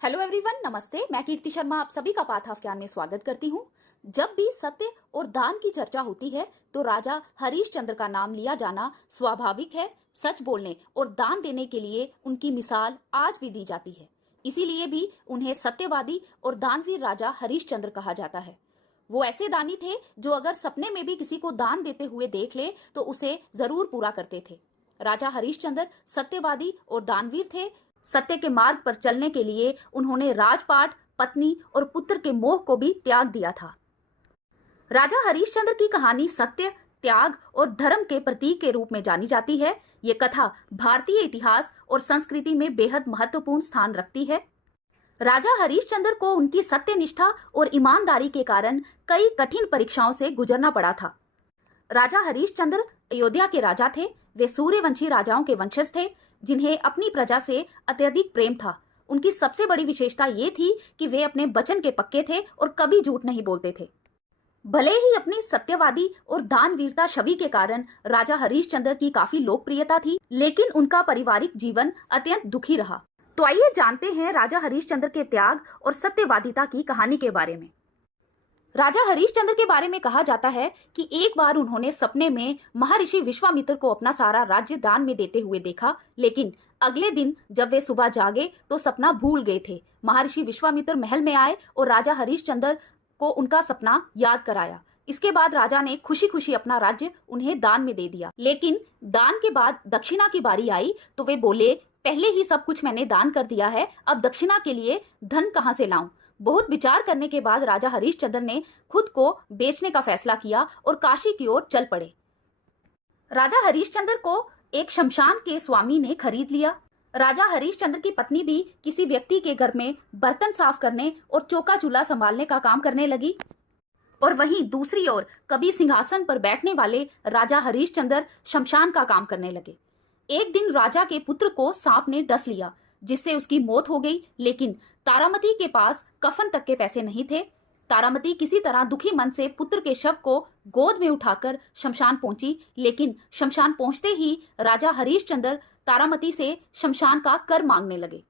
Hello everyone, नमस्ते। मैं कीर्ति शर्मा आप सभी का पाथ ऑफ ज्ञान में स्वागत करती हूँ। जब भी सत्य और दान की चर्चा होती है तो राजा हरीशचंद्र का नाम लिया जाना स्वाभाविक है। सच बोलने और दान देने के लिए उनकी मिसाल आज भी दी जाती है। इसीलिए भी उन्हें सत्यवादी और दानवीर राजा हरीशचंद्र कहा जाता है। वो ऐसे दानी थे जो अगर सपने में भी किसी को दान देते हुए देख ले तो उसे जरूर पूरा करते थे। राजा हरीशचंद्र सत्यवादी और दानवीर थे। सत्य के मार्ग पर चलने के लिए उन्होंने राजपाट, पत्नी और पुत्र के मोह को भी त्याग दिया था। राजा हरीशचंद्र की कहानी सत्य, त्याग और धर्म के प्रतीक के रूप में जानी जाती है। ये कथा भारतीय इतिहास और संस्कृति में बेहद महत्वपूर्ण स्थान रखती है। राजा हरीशचंद्र को उनकी सत्यनिष्ठा और ईमानदारी के कारण कई कठिन परीक्षाओं से गुजरना पड़ा था। राजा हरीशचंद्र अयोध्या के राजा थे। वे सूर्यवंशी राजाओं के वंशज थे जिन्हें अपनी प्रजा से अत्यधिक प्रेम था। उनकी सबसे बड़ी विशेषता ये थी कि वे अपने वचन के पक्के थे और कभी झूठ नहीं बोलते थे। भले ही अपनी सत्यवादी और दानवीरता छवि के कारण राजा हरीशचंद्र की काफी लोकप्रियता थी, लेकिन उनका पारिवारिक जीवन अत्यंत दुखी रहा। तो आइए जानते हैं राजा हरीशचंद्र के त्याग और सत्यवादिता की कहानी के बारे में। राजा हरीशचंद्र के बारे में कहा जाता है कि एक बार उन्होंने सपने में महर्षि विश्वामित्र को अपना सारा राज्य दान में देते हुए देखा, लेकिन अगले दिन जब वे सुबह जागे तो सपना भूल गए थे। महर्षि विश्वामित्र महल में आए और राजा हरीशचंद्र को उनका सपना याद कराया। इसके बाद राजा ने खुशी खुशी अपना राज्य उन्हें दान में दे दिया। लेकिन दान के बाद दक्षिणा की बारी आई तो वे बोले, पहले ही सब कुछ मैंने दान कर दिया है, अब दक्षिणा के लिए धन कहाँ से लाऊं। बहुत विचार करने के बाद राजा हरीशचंद्र ने खुद को बेचने का फैसला किया और काशी की ओर चल पड़े। राजा हरीशचंद्र को एक शमशान के स्वामी ने खरीद लिया। राजा हरीशचंद्र की पत्नी भी किसी व्यक्ति के घर में बर्तन साफ करने और चौका चूल्हा संभालने का काम करने लगी। और वहीं दूसरी ओर कभी सिंहासन पर बैठने वाले राजा हरीशचंद्र शमशान का काम करने लगे। एक दिन राजा के पुत्र को सांप ने डस लिया, जिससे उसकी मौत हो गई। लेकिन तारामती के पास कफन तक के पैसे नहीं थे। तारामती किसी तरह दुखी मन से पुत्र के शव को गोद में उठाकर शमशान पहुंची, लेकिन शमशान पहुंचते ही राजा हरीशचंद्र तारामती से शमशान का कर मांगने लगे,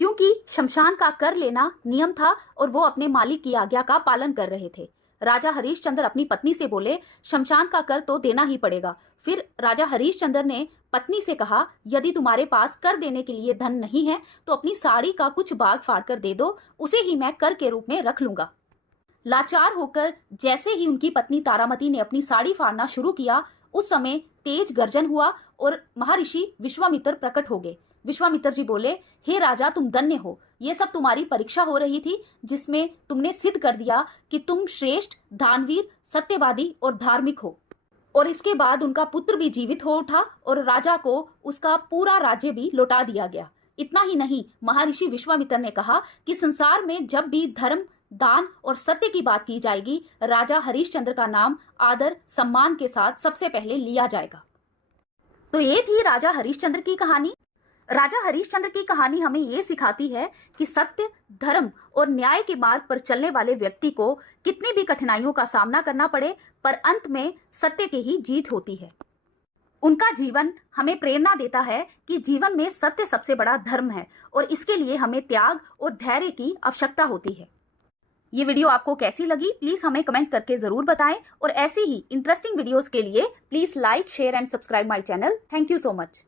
क्योंकि शमशान का कर लेना नियम था और वो अपने मालिक की आज्ञा का पालन कर रहे थे। राजा हरीशचंद्र अपनी पत्नी से बोले, शमशान का कर तो देना ही पड़ेगा। फिर राजा हरीशचंद्र ने पत्नी से कहा, यदि तुम्हारे पास कर देने के लिए धन नहीं है तो अपनी साड़ी का कुछ भाग फाड़ कर दे दो, उसे ही मैं कर के रूप में रख लूंगा। लाचार होकर जैसे ही उनकी पत्नी तारामती ने अपनी साड़ी फाड़ना शुरू किया, उस समय तेज गर्जन हुआ और महर्षि विश्वामित्र प्रकट हो गए। विश्वामित्र जी बोले, हे राजा, तुम धन्य हो। ये सब तुम्हारी परीक्षा हो रही थी, जिसमें तुमने सिद्ध कर दिया कि तुम श्रेष्ठ, दानवीर, सत्यवादी और धार्मिक हो। और इसके बाद उनका पुत्र भी जीवित हो उठा और राजा को उसका पूरा राज्य भी लौटा दिया गया। इतना ही नहीं, महर्षि विश्वामित्र ने कहा कि संसार में जब भी धर्म, दान और सत्य की बात की जाएगी, राजा हरीशचंद्र का नाम आदर सम्मान के साथ सबसे पहले लिया जाएगा। तो ये थी राजा हरीशचंद्र की कहानी। राजा हरीशचंद्र की कहानी हमें ये सिखाती है कि सत्य, धर्म और न्याय के मार्ग पर चलने वाले व्यक्ति को कितनी भी कठिनाइयों का सामना करना पड़े, पर अंत में सत्य की ही जीत होती है। उनका जीवन हमें प्रेरणा देता है कि जीवन में सत्य सबसे बड़ा धर्म है और इसके लिए हमें त्याग और धैर्य की आवश्यकता होती है। ये वीडियो आपको कैसी लगी प्लीज हमें कमेंट करके जरूर बताएं और ऐसी ही इंटरेस्टिंग वीडियोस के लिए please like, share and subscribe my channel. Thank you so much.